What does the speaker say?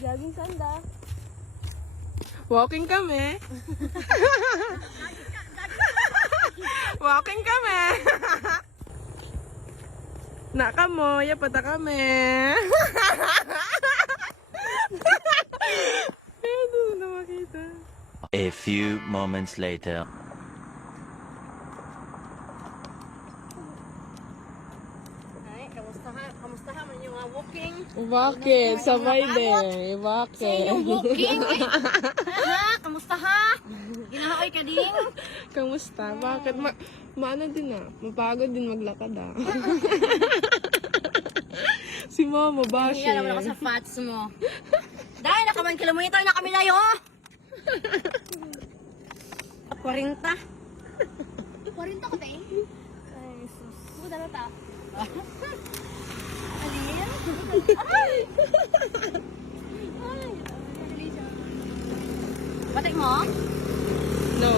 Jogging sanda. Walking kami. Walking kami. Naka mo, yapata kami. Ano na makita? A few moments later. Ay, kamusta ha man yung walking? Bakit? Sabay din. Bakit? Yung walking. Ha? Kamusta ha? Ginahoy ka din? Kamusta? Bakit? Maano din ah. Mapagod din maglakad ah. Si Mama, bashi. Hiya naman ako sa fats mo. Dahil naka 1 kilometer na kami na yun. 40. 40 ko tayo? Ay, sus. Buda na ta. Alin? Ay! Ay! Batik mo? No.